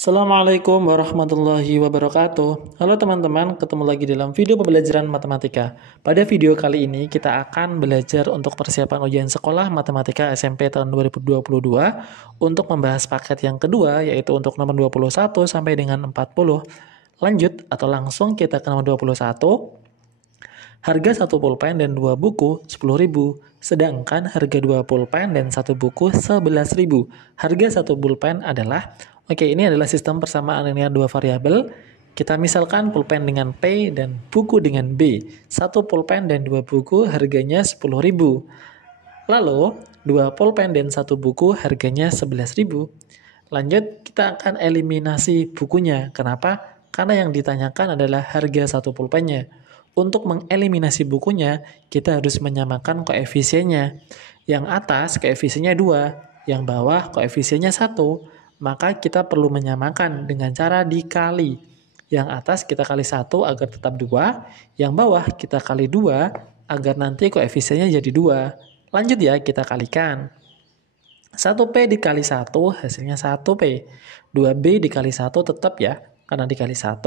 Assalamualaikum warahmatullahi wabarakatuh. Halo teman-teman, ketemu lagi dalam video pembelajaran matematika. Pada video kali ini kita akan belajar untuk persiapan ujian sekolah matematika SMP tahun 2022 untuk membahas paket yang kedua, yaitu untuk nomor 21 sampai dengan 40. Lanjut atau langsung kita ke nomor 21. Harga 1 pulpen dan 2 buku 10.000, sedangkan harga 2 pulpen dan 1 buku 11.000. Harga 1 pulpen adalah, ini adalah sistem persamaan linear 2 variabel. Kita misalkan pulpen dengan P dan buku dengan B. 1 pulpen dan 2 buku harganya 10.000. Lalu, 2 pulpen dan 1 buku harganya 11.000. Lanjut, kita akan eliminasi bukunya. Kenapa? Karena yang ditanyakan adalah harga 1 pulpennya. Untuk mengeliminasi bukunya, kita harus menyamakan koefisiennya. Yang atas koefisiennya 2, yang bawah koefisiennya 1. Maka kita perlu menyamakan dengan cara dikali. Yang atas kita kali 1 agar tetap 2, yang bawah kita kali 2 agar nanti koefisiennya jadi 2. Lanjut ya, kita kalikan. 1P dikali 1 hasilnya 1P. 2B dikali 1 tetap ya, karena dikali 1.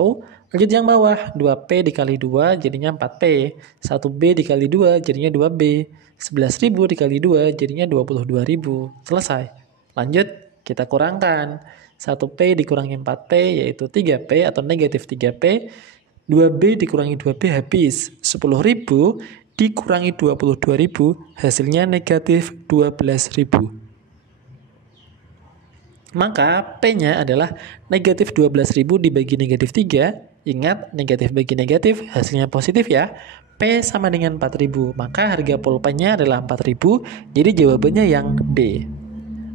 Lanjut yang bawah, 2P dikali 2 jadinya 4P. 1B dikali 2 jadinya 2B. 11.000 dikali 2 jadinya 22.000. Selesai. Lanjut, kita kurangkan. 1P dikurangi 4P yaitu 3P atau negatif 3P. 2B dikurangi 2B habis. 10.000 dikurangi 22.000 hasilnya negatif 12.000. Maka P-nya adalah negatif 12.000 dibagi negatif 3. Ingat, negatif bagi negatif hasilnya positif ya. P sama dengan 4.000. Maka harga pulpennya adalah 4.000. Jadi jawabannya yang D.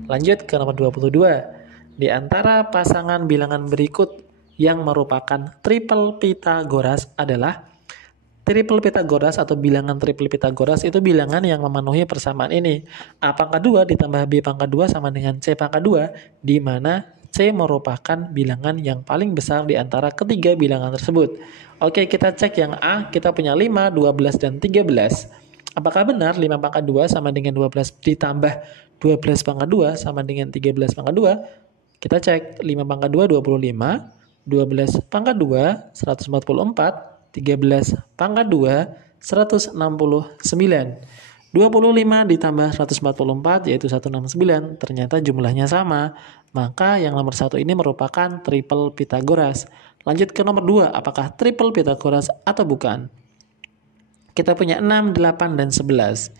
Lanjut ke nomor 22. Di antara pasangan bilangan berikut yang merupakan triple Pythagoras adalah triple Pythagoras atau bilangan triple Pythagoras itu bilangan yang memenuhi persamaan ini. A pangkat 2 ditambah B pangkat 2 sama dengan C pangkat 2, di mana C merupakan bilangan yang paling besar di antara ketiga bilangan tersebut. Oke, kita cek yang A, kita punya 5, 12, dan 13. Apakah benar 5 pangkat 2 sama dengan 12 ditambah 12 pangkat 2 sama dengan 13 pangkat 2? Kita cek 5 pangkat 2, 25, 12 pangkat 2, 144, 13 pangkat 2, 169. 25 ditambah 144 yaitu 169. Ternyata jumlahnya sama. Maka yang nomor 1 ini merupakan triple Pythagoras. Lanjut ke nomor 2. Apakah triple Pythagoras atau bukan? Kita punya 6, 8, dan 11.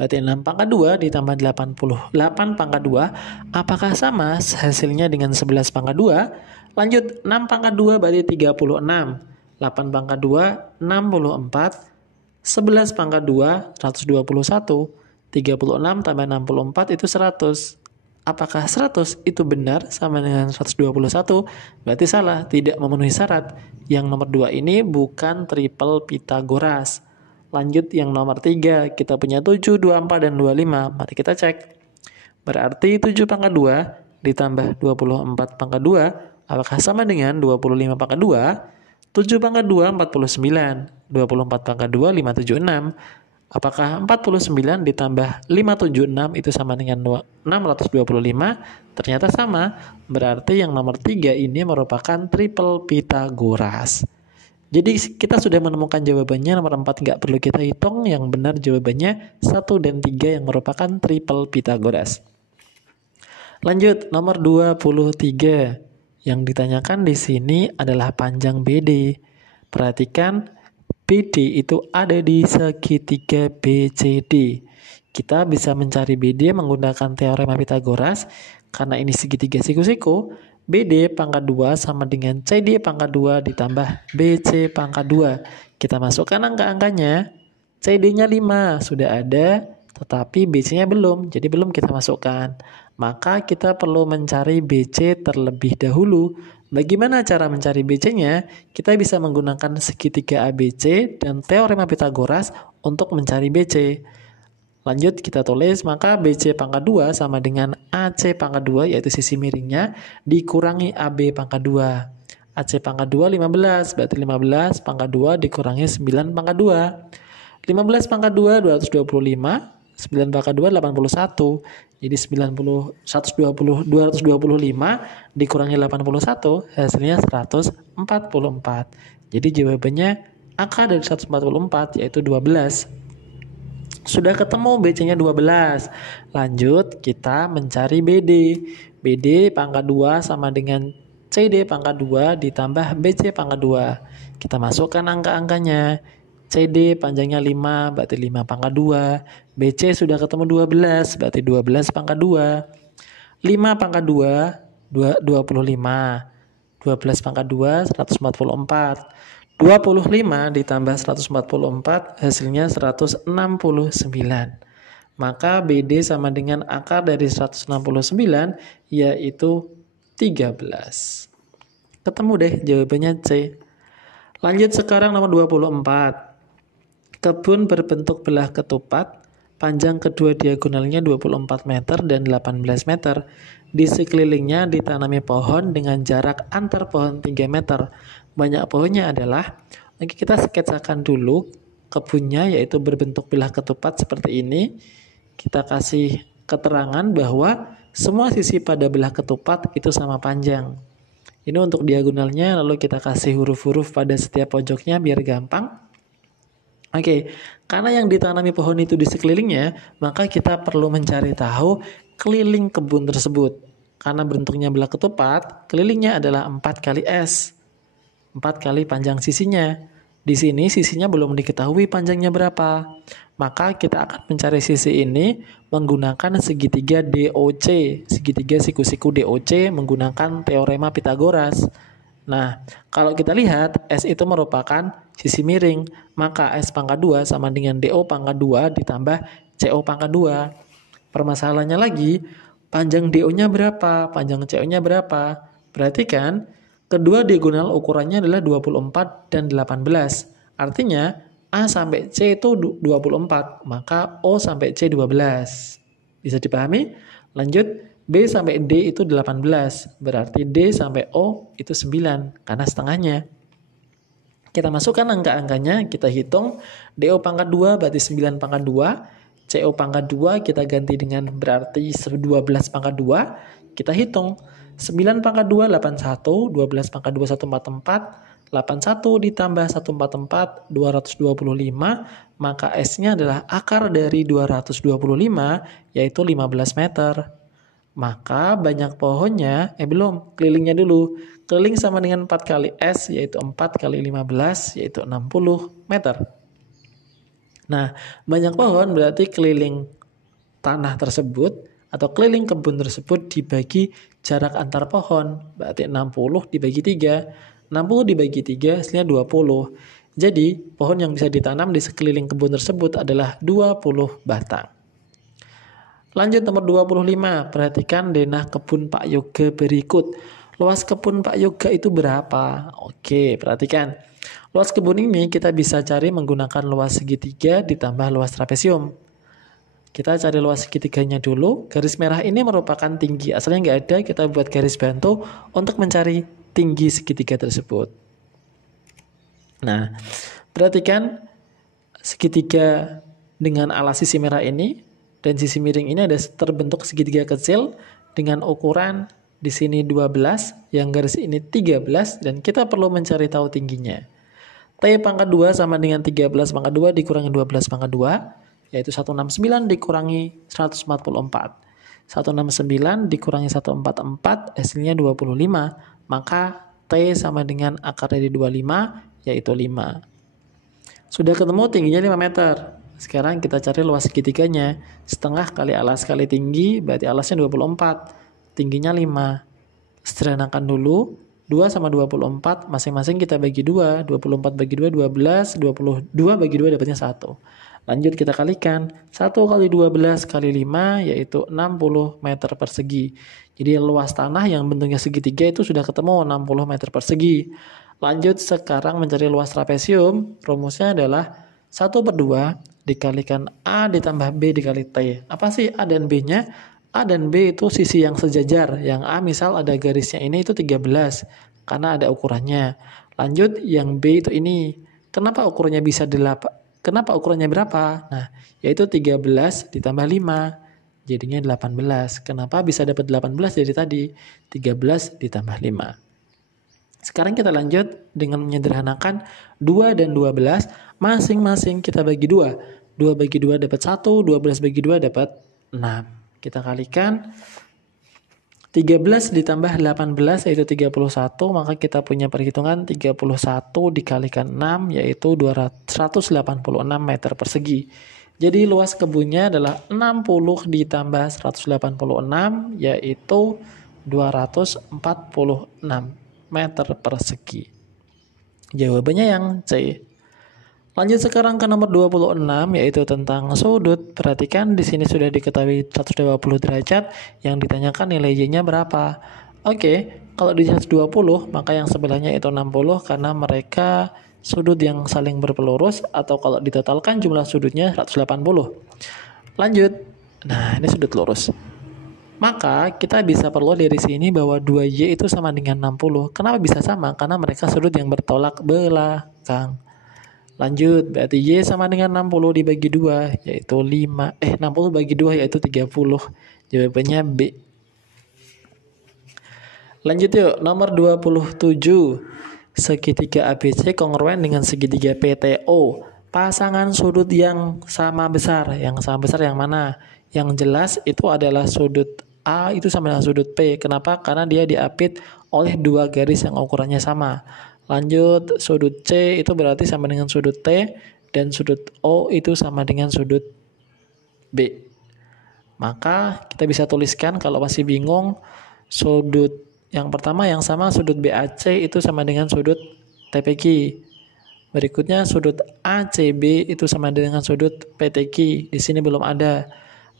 Berarti 6 pangkat 2 ditambah 88 pangkat 2. Apakah sama hasilnya dengan 11 pangkat 2? Lanjut, 6 pangkat 2 berarti 36. 8 pangkat 2, 64. 11 pangkat 2, 121. 36 tambah 64 itu 100. Apakah 100 itu benar sama dengan 121? Berarti salah, tidak memenuhi syarat. Yang nomor 2 ini bukan triple Pythagoras. Lanjut yang nomor 3, kita punya 7, 24, dan 25. Mari kita cek. Berarti 7 pangkat 2 ditambah 24 pangkat 2, apakah sama dengan 25 pangkat 2? 7 pangkat 2, 49. 24 pangkat 2, 576. Apakah 49 ditambah 576 itu sama dengan 625? Ternyata sama. Berarti yang nomor 3 ini merupakan triple Pythagoras. Jadi kita sudah menemukan jawabannya. Nomor 4 nggak perlu kita hitung. Yang benar jawabannya 1 dan 3 yang merupakan triple Pythagoras. Lanjut, nomor 23. Yang ditanyakan di sini adalah panjang BD. Perhatikan, BD itu ada di segitiga BCD. Kita bisa mencari BD menggunakan teorema Pythagoras. Karena ini segitiga siku-siku, BD pangkat 2 sama dengan CD pangkat 2 ditambah BC pangkat 2. Kita masukkan angka-angkanya. CD-nya 5 sudah ada, tetapi BC-nya belum, jadi belum kita masukkan. Maka kita perlu mencari BC terlebih dahulu. Bagaimana cara mencari BC-nya? Kita bisa menggunakan segitiga ABC dan teorema Pythagoras untuk mencari BC. Lanjut kita tulis, maka BC pangkat 2 sama dengan AC pangkat 2 yaitu sisi miringnya dikurangi AB pangkat 2. AC pangkat 2 15, berarti 15 pangkat 2 dikurangi 9 pangkat 2. 15 pangkat 2 225, 9 pangkat 2 81. Jadi 225 dikurangi 81 hasilnya 144. Jadi jawabannya akar dari 144 yaitu 12. Sudah ketemu BC-nya 12. Lanjut kita mencari BD. BD pangkat 2 sama dengan CD pangkat 2 ditambah BC pangkat 2. Kita masukkan angka-angkanya. CD panjangnya 5 berarti 5 pangkat 2. BC sudah ketemu 12 berarti 12 pangkat 2. 5 pangkat 2 25. 12 pangkat 2 144. 25 ditambah 144 hasilnya 169. Maka BD sama dengan akar dari 169 yaitu 13. Ketemu deh jawabannya C. Lanjut sekarang nomor 24. Kebun berbentuk belah ketupat, panjang kedua diagonalnya 24 meter dan 18 meter. Di sekelilingnya ditanami pohon dengan jarak antar pohon 3 meter. Banyak pohonnya adalah, oke, kita sketsakan dulu kebunnya yaitu berbentuk belah ketupat seperti ini. Kita kasih keterangan bahwa semua sisi pada belah ketupat itu sama panjang. Ini untuk diagonalnya, lalu kita kasih huruf-huruf pada setiap pojoknya biar gampang. Oke, karena yang ditanami pohon itu di sekelilingnya, maka kita perlu mencari tahu keliling kebun tersebut. Karena bentuknya belah ketupat, kelilingnya adalah 4 kali S. 4 kali panjang sisinya. Di sini sisinya belum diketahui panjangnya berapa. Maka kita akan mencari sisi ini menggunakan segitiga DOC. Segitiga siku-siku DOC menggunakan teorema Pythagoras. Nah, kalau kita lihat S itu merupakan sisi miring, maka S pangkat 2 sama dengan DO pangkat 2 ditambah CO pangkat 2. Permasalahannya lagi, panjang DO-nya berapa, panjang CO-nya berapa. Berarti kan, kedua diagonal ukurannya adalah 24 dan 18. Artinya, A sampai C itu 24, maka O sampai C 12. Bisa dipahami? Lanjut. B sampai D itu 18, berarti D sampai O itu 9, karena setengahnya. Kita masukkan angka-angkanya, kita hitung. DO pangkat 2 berarti 9 pangkat 2, CO pangkat 2 kita ganti dengan berarti 12 pangkat 2, kita hitung. 9 pangkat 2, 81, 12 pangkat 2, 144, 81 ditambah 144, 225, maka S-nya adalah akar dari 225, yaitu 15 meter. Maka banyak pohonnya, kelilingnya dulu. Keliling sama dengan 4 kali S, yaitu 4 kali 15, yaitu 60 meter. Nah, banyak pohon berarti keliling tanah tersebut, atau keliling kebun tersebut dibagi jarak antar pohon. Berarti 60 dibagi 3. 60 dibagi 3, hasilnya 20. Jadi, pohon yang bisa ditanam di sekeliling kebun tersebut adalah 20 batang. Lanjut nomor 25, perhatikan denah kebun Pak Yoga berikut. Luas kebun Pak Yoga itu berapa? Oke, perhatikan. Luas kebun ini kita bisa cari menggunakan luas segitiga ditambah luas trapesium. Kita cari luas segitiganya dulu. Garis merah ini merupakan tinggi. Asalnya nggak ada, kita buat garis bantu untuk mencari tinggi segitiga tersebut. Nah, perhatikan segitiga dengan alas sisi merah ini dan sisi miring ini ada terbentuk segitiga kecil dengan ukuran di sini 12, yang garis ini 13, dan kita perlu mencari tahu tingginya. T pangkat 2 sama dengan 13 pangkat 2 dikurangi 12 pangkat 2, yaitu 169 dikurangi 144. 169 dikurangi 144, hasilnya 25. Maka T sama dengan akar dari 25, yaitu 5. Sudah ketemu tingginya 5 meter. Sekarang kita cari luas segitiganya. Setengah kali alas kali tinggi, berarti alasnya 24. Tingginya 5. Sederhanakan dulu. 2 sama 24, masing-masing kita bagi 2. 24 bagi 2, 12. 22 bagi 2 dapatnya 1. Lanjut kita kalikan. 1 kali 12 kali 5, yaitu 60 meter persegi. Jadi luas tanah yang bentuknya segitiga itu sudah ketemu 60 meter persegi. Lanjut sekarang mencari luas trapesium. Rumusnya adalah 1/2 dikalikan A ditambah B dikali T. Apa sih A dan B-nya? A dan B itu sisi yang sejajar. Yang A misal ada garisnya ini itu 13 karena ada ukurannya. Lanjut yang B itu ini. Kenapa ukurannya bisa Kenapa ukurannya berapa? Nah, yaitu 13 ditambah 5. Jadinya 18. Kenapa bisa dapat 18 dari tadi? 13 ditambah 5. Sekarang kita lanjut dengan menyederhanakan 2 dan 12. Masing-masing kita bagi 2. 2 bagi 2 dapat 1, 12 bagi 2 dapat 6. Kita kalikan. 13 ditambah 18 yaitu 31, maka kita punya perhitungan 31 dikalikan 6 yaitu 186 meter persegi. Jadi luas kebunnya adalah 60 ditambah 186 yaitu 246 meter persegi. Jawabannya yang C. Lanjut sekarang ke nomor 26 yaitu tentang sudut. Perhatikan di sini sudah diketahui 120 derajat, yang ditanyakan nilai Y-nya berapa. Oke, kalau di 120 maka yang sebelahnya itu 60 karena mereka sudut yang saling berpelurus, atau kalau ditotalkan jumlah sudutnya 180. Lanjut. Nah, ini sudut lurus. Maka kita bisa perlu dari sini bahwa 2Y itu sama dengan 60. Kenapa bisa sama? Karena mereka sudut yang bertolak belakang. Lanjut, berarti Y sama dengan 60 dibagi 2, yaitu 60 bagi 2 yaitu 30. Jawabannya B. Lanjut yuk, nomor 27. Segitiga ABC kongruen dengan segitiga PTO. Pasangan sudut yang sama besar. Yang sama besar yang mana? Yang jelas itu adalah sudut A itu sama dengan sudut P. Kenapa? Karena dia diapit oleh dua garis yang ukurannya sama. Lanjut, sudut C itu berarti sama dengan sudut T, dan sudut O itu sama dengan sudut B. Maka kita bisa tuliskan kalau masih bingung, sudut yang pertama yang sama sudut BAC itu sama dengan sudut TPQ. Berikutnya sudut ACB itu sama dengan sudut PTQ. Di sini belum ada.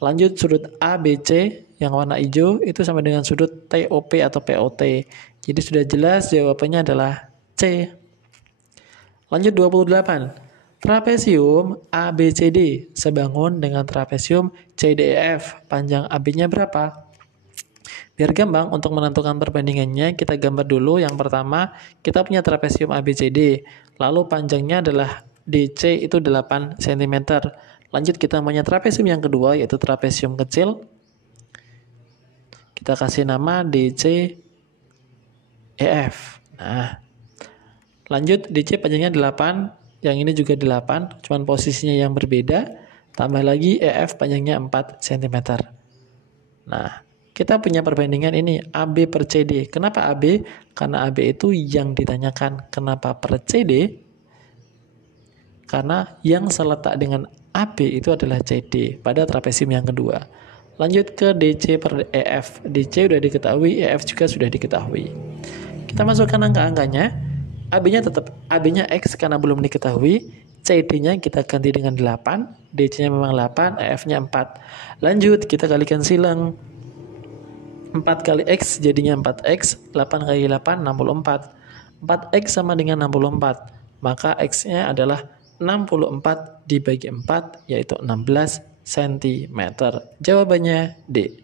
Lanjut, sudut ABC yang warna hijau itu sama dengan sudut TOP atau POT. Jadi sudah jelas jawabannya adalah C. Lanjut 28. Trapesium ABCD sebangun dengan trapesium CDEF. Panjang AB-nya berapa? Biar gampang untuk menentukan perbandingannya, kita gambar dulu. Yang pertama, kita punya trapesium ABCD. Lalu panjangnya adalah DC itu 8 cm. Lanjut kita punya trapesium yang kedua yaitu trapesium kecil. Kita kasih nama DCEF. Nah, lanjut DC panjangnya 8, yang ini juga 8, cuman posisinya yang berbeda. Tambah lagi EF panjangnya 4 cm. Nah, kita punya perbandingan ini AB per CD. Kenapa AB? Karena AB itu yang ditanyakan. Kenapa per CD? Karena yang seletak dengan AB itu adalah CD pada trapesium yang kedua. Lanjut ke DC per EF. DC sudah diketahui, EF juga sudah diketahui. Kita masukkan angka-angkanya. AB-nya tetap AB-nya X karena belum diketahui. CD-nya kita ganti dengan 8. DC-nya memang 8, EF-nya 4. Lanjut, kita kalikan silang. 4 kali X jadinya 4X. 8 kali 8, 64. 4X sama dengan 64. Maka X-nya adalah 64 dibagi 4 yaitu 16 cm. Jawabannya D.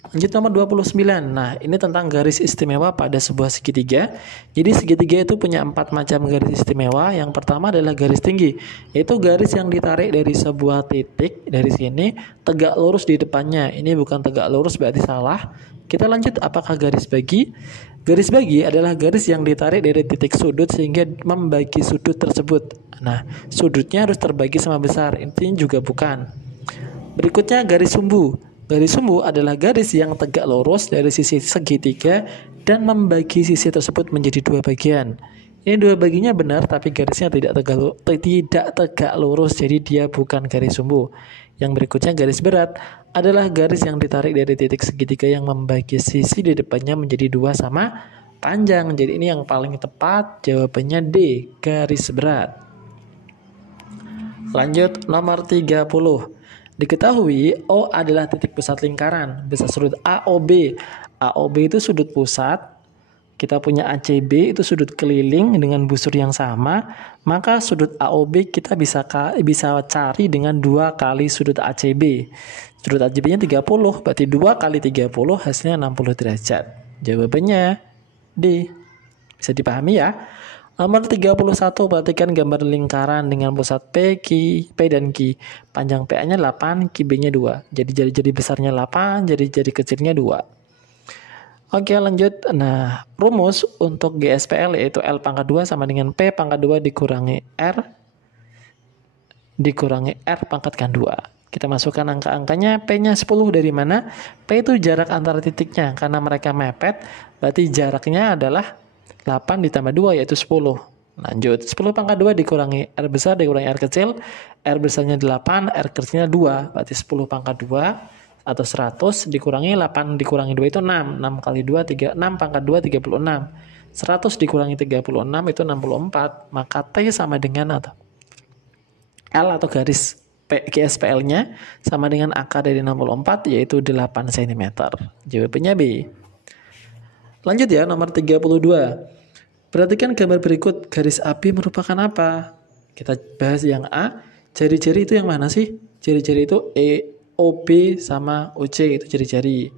Lanjut nomor 29. Nah, ini tentang garis istimewa pada sebuah segitiga. Jadi segitiga itu punya 4 macam garis istimewa. Yang pertama adalah garis tinggi, yaitu garis yang ditarik dari sebuah titik dari sini tegak lurus di depannya. Ini bukan tegak lurus, berarti salah. Kita lanjut, apakah garis bagi? Garis bagi adalah garis yang ditarik dari titik sudut sehingga membagi sudut tersebut. Nah, sudutnya harus terbagi sama besar. Intinya juga bukan. Berikutnya garis sumbu. Garis sumbu adalah garis yang tegak lurus dari sisi segitiga dan membagi sisi tersebut menjadi dua bagian. Ini dua baginya benar, tapi garisnya tidak tegak lurus, jadi dia bukan garis sumbu. Yang berikutnya garis berat adalah garis yang ditarik dari titik segitiga yang membagi sisi di depannya menjadi dua sama panjang. Jadi ini yang paling tepat, jawabannya D, garis berat. Lanjut nomor 30. Diketahui O adalah titik pusat lingkaran. Bisa sudut AOB. AOB itu sudut pusat. Kita punya ACB itu sudut keliling dengan busur yang sama. Maka sudut AOB kita bisa cari dengan 2 kali sudut ACB. Sudut ACB-nya 30, berarti 2 kali 30 hasilnya 60 derajat. Jawabannya D. Bisa dipahami ya? Nomor 31, perhatikan gambar lingkaran dengan pusat P dan Q. Panjang PA-nya 8, QB-nya 2. Jadi jari-jari besarnya 8, jari-jari kecilnya 2. Oke, lanjut. Nah, rumus untuk GSPL yaitu L pangkat 2 sama dengan P pangkat 2 dikurangi R pangkatkan 2. Kita masukkan angka-angkanya. P-nya 10 dari mana? P itu jarak antara titiknya. Karena mereka mepet, berarti jaraknya adalah 8 ditambah 2 yaitu 10. Lanjut. 10 pangkat 2 dikurangi R besar dikurangi R kecil. R besarnya 8, R kecilnya 2. Berarti 10 pangkat 2 atau 100 dikurangi 8 dikurangi 2 itu 6. 6 kali 2, 6 pangkat 2, 36. 100 dikurangi 36 itu 64. Maka T sama dengan atau L atau garis GSPL-nya sama dengan akar dari 64 yaitu 8 cm. Jawabannya B. Lanjut ya, nomor 32. Perhatikan gambar berikut. Garis AB merupakan apa? Kita bahas yang A. Jari-jari itu yang mana sih? Jari-jari itu OB sama OC itu jari-jari.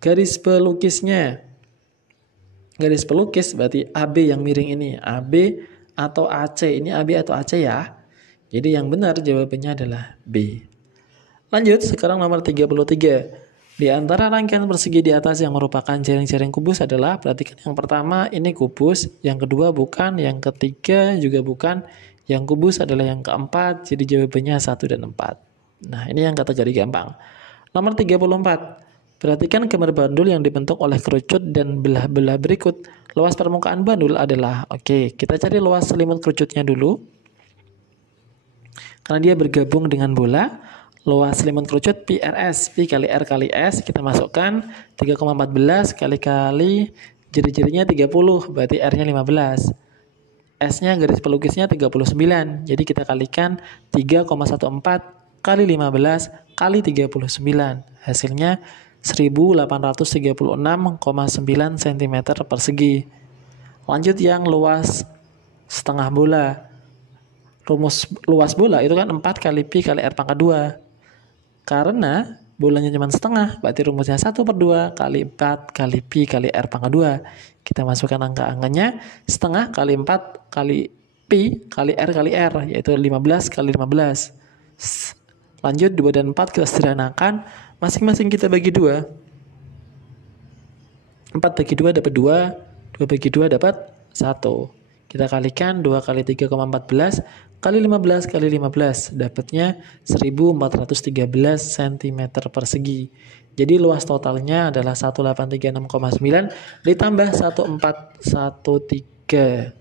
Garis pelukisnya. Garis pelukis berarti AB yang miring ini. AB atau AC. Ini AB atau AC ya. Jadi yang benar jawabannya adalah B. Lanjut, sekarang nomor 33. Di antara rangkaian persegi di atas yang merupakan jaring-jaring kubus adalah, perhatikan yang pertama ini kubus, yang kedua bukan, yang ketiga juga bukan, yang kubus adalah yang keempat, jadi jawabannya 1 dan 4. Nah, ini yang kategori gampang. Nomor 34. Perhatikan gambar bandul yang dibentuk oleh kerucut dan belah-belah berikut. Luas permukaan bandul adalah, oke, kita cari luas selimut kerucutnya dulu. Karena dia bergabung dengan bola, luas selimut kerucut PRS, P kali R kali S, kita masukkan 3,14 kali jari-jarinya 30, berarti R-nya 15. S-nya garis pelukisnya 39, jadi kita kalikan 3,14 kali 15 kali 39. Hasilnya 1836,9 cm persegi. Lanjut yang luas setengah bola. Rumus luas bola itu kan 4 kali Pi kali R pangkat 2. Karena bolanya cuma setengah, berarti rumusnya 1/2 kali 4 kali Pi kali R pangkat 2. Kita masukkan angka-angkanya, setengah kali 4 kali Pi kali R, yaitu 15 kali 15. Lanjut, 2 dan 4 kita sederhanakan, masing-masing kita bagi 2. 4 bagi 2 dapat 2, 2 bagi 2 dapat 1. Kita kalikan 2 kali 3,14 kali 15 kali 15, dapatnya 1413 cm persegi. Jadi luas totalnya adalah 1836,9 ditambah 1413.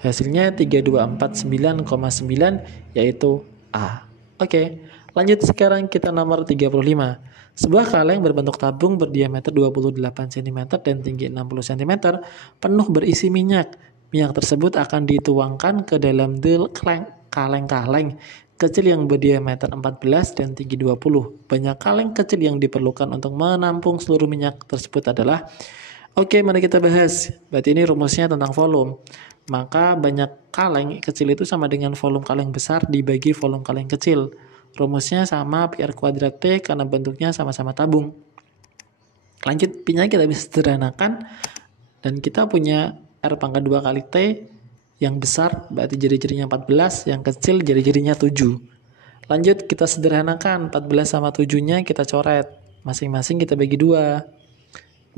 Hasilnya 3249,9 yaitu A. Oke, lanjut sekarang kita nomor 35. Sebuah kaleng berbentuk tabung berdiameter 28 cm dan tinggi 60 cm penuh berisi minyak. Minyak tersebut akan dituangkan ke dalam kaleng-kaleng kecil yang berdiameter 14 dan tinggi 20. Banyak kaleng kecil yang diperlukan untuk menampung seluruh minyak tersebut adalah, oke, mari kita bahas. Berarti ini rumusnya tentang volume. Maka banyak kaleng kecil itu sama dengan volume kaleng besar dibagi volume kaleng kecil. Rumusnya sama PR kuadrat T karena bentuknya sama-sama tabung. Lanjut, P-nya kita bisa sederhanakan dan kita punya R pangkat 2 kali T yang besar berarti jari-jarinya 14, yang kecil jari-jarinya 7. Lanjut kita sederhanakan, 14 sama 7-nya kita coret. Masing-masing kita bagi 2.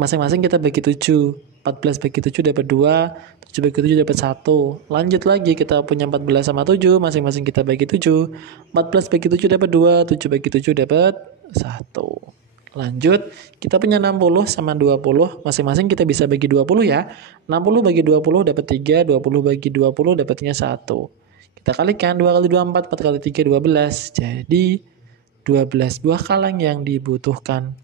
Masing-masing kita bagi 7. 14 bagi 7 dapat 2, 7 bagi 7 dapat 1. Lanjut lagi kita punya 14 sama 7, masing-masing kita bagi 7. 14 bagi 7 dapat 2, 7 bagi 7 dapat 1. Lanjut, kita punya 60 sama 20, masing-masing kita bisa bagi 20 ya. 60 bagi 20 dapat 3, 20 bagi 20 dapatnya 1. Kita kalikan 2 kali 2 4, 4 kali 3 12. Jadi 12 buah kaleng yang dibutuhkan.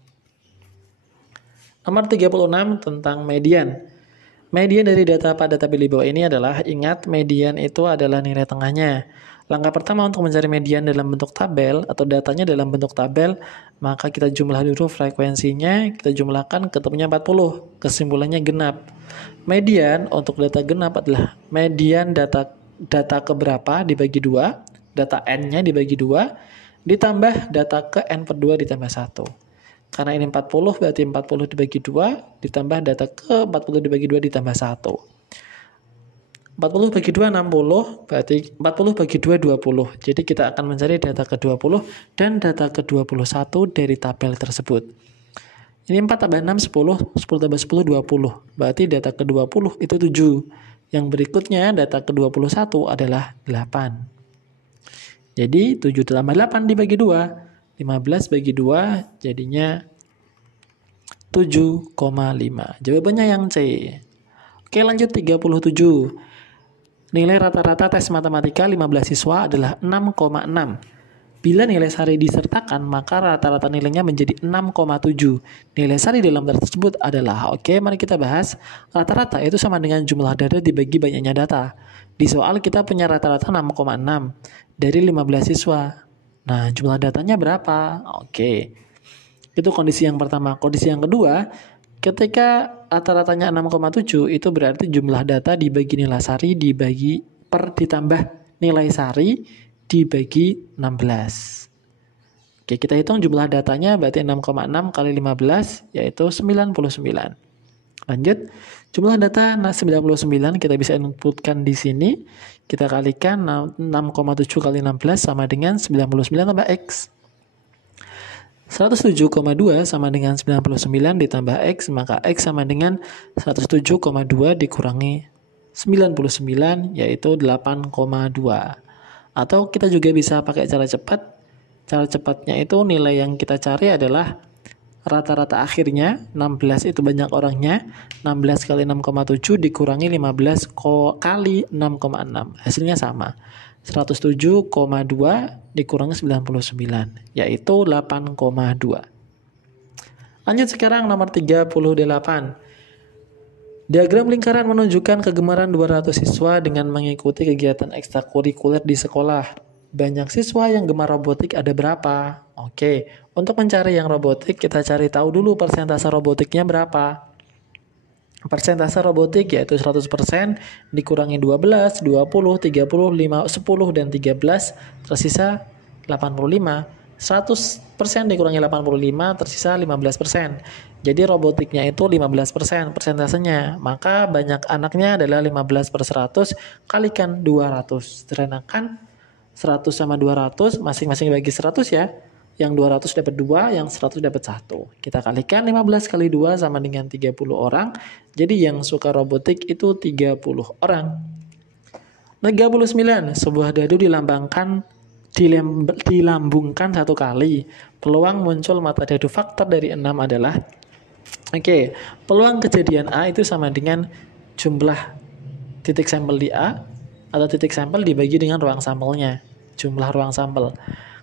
Nomor 36 tentang median. Median dari data pada tabel di bawah ini adalah, ingat median itu adalah nilai tengahnya. Langkah pertama untuk mencari median dalam bentuk tabel atau datanya dalam bentuk tabel, maka kita jumlah dulu frekuensinya, kita jumlahkan ketemunya 40, kesimpulannya genap. Median untuk data genap adalah median data keberapa dibagi 2, data n-nya dibagi 2, ditambah data ke n/2 ditambah 1. Karena ini 40 berarti 40 dibagi 2, ditambah data ke 40 dibagi 2 ditambah 1. 40 bagi 2 60, berarti 40 bagi 2 20. Jadi kita akan mencari data ke-20 dan data ke-21 dari tabel tersebut. Ini 4 tambah 6 10, 10 tambah 10 20. Berarti data ke-20 itu 7. Yang berikutnya data ke-21 adalah 8. Jadi 7 tambah 8 dibagi 2, 15 bagi 2 jadinya 7,5. Jawabannya yang C. Oke, lanjut 37. Nilai rata-rata tes matematika 15 siswa adalah 6,6. Bila nilai sari disertakan, maka rata-rata nilainya menjadi 6,7. Nilai sari dalam data tersebut adalah, oke, mari kita bahas. Rata-rata itu sama dengan jumlah data dibagi banyaknya data. Di soal kita punya rata-rata 6,6 dari 15 siswa. Nah, jumlah datanya berapa? Oke. Itu kondisi yang pertama. Kondisi yang kedua, ketika rata-ratanya 6,7 itu berarti jumlah data dibagi nilai sari dibagi per ditambah nilai sari dibagi 16. Oke, kita hitung jumlah datanya berarti 6,6 kali 15 yaitu 99. Lanjut, jumlah data 99 kita bisa inputkan di sini. Kita kalikan 6,7 kali 16 sama dengan 99 tambah X. 107,2 sama dengan 99 ditambah X, maka X sama dengan 107,2 dikurangi 99, yaitu 8,2. Atau kita juga bisa pakai cara cepat. Cara cepatnya itu nilai yang kita cari adalah rata-rata akhirnya, 16 itu banyak orangnya, 16 kali 6,7 dikurangi 15 kali 6,6. Hasilnya sama. 107,2 dikurangi 99, yaitu 8,2. Lanjut sekarang nomor 38. Diagram lingkaran menunjukkan kegemaran 200 siswa dengan mengikuti kegiatan ekstrakurikuler di sekolah. Banyak siswa yang gemar robotik ada berapa? Oke, untuk mencari yang robotik kita cari tahu dulu persentase robotiknya berapa. Persentase robotik yaitu 100% dikurangi 12, 20, 30, 5, 10, dan 13 tersisa 85. 100% dikurangi 85 tersisa 15%. Jadi robotiknya itu 15% persentasenya. Maka banyak anaknya adalah 15 per 100 kalikan 200. Karena 100 sama 200 masing-masing bagi 100 ya. Yang 200 dapat 2, yang 100 dapat 1. Kita kalikan 15 kali 2 sama dengan 30 orang. Jadi yang suka robotik itu 30 orang. 39. Sebuah dadu dilambungkan satu kali. Peluang muncul mata dadu faktor dari 6 adalah, peluang kejadian A itu sama dengan jumlah titik sampel di A atau titik sampel dibagi dengan ruang sampelnya. Jumlah ruang sampel.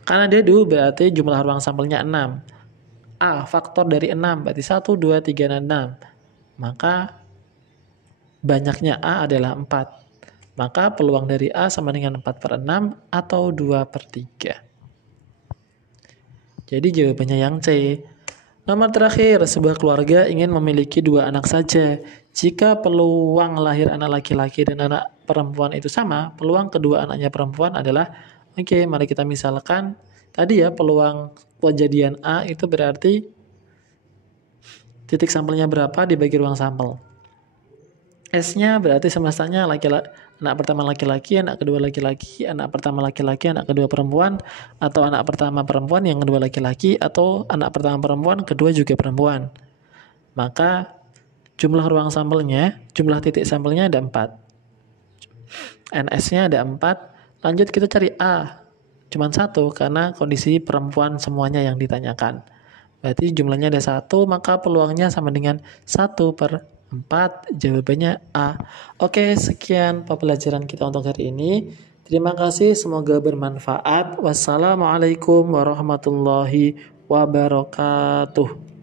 Karena dadu berarti jumlah ruang sampelnya 6. A faktor dari 6 berarti 1, 2, 3, dan 6. Maka banyaknya A adalah 4. Maka peluang dari A sama dengan 4 per 6 atau 2 per 3. Jadi jawabannya yang C. Nomor terakhir, sebuah keluarga ingin memiliki 2 anak saja. Jika peluang lahir anak laki-laki dan anak perempuan itu sama, peluang kedua anaknya perempuan adalah, mari kita misalkan, tadi ya peluang kejadian A itu berarti titik sampelnya berapa dibagi ruang sampel. S-nya berarti semestanya anak pertama laki-laki, anak kedua laki-laki, anak pertama laki-laki, anak kedua perempuan, atau anak pertama perempuan yang kedua laki-laki, atau anak pertama perempuan, kedua juga perempuan. Maka jumlah ruang sampelnya, jumlah titik sampelnya ada 4. NS-nya ada 4. Lanjut kita cari A. Cuman 1 karena kondisi perempuan semuanya yang ditanyakan. Berarti jumlahnya ada 1, maka peluangnya sama dengan 1 per 4. Jawabannya A. Oke, sekian pembelajaran kita untuk hari ini. Terima kasih, semoga bermanfaat. Wassalamualaikum warahmatullahi wabarakatuh.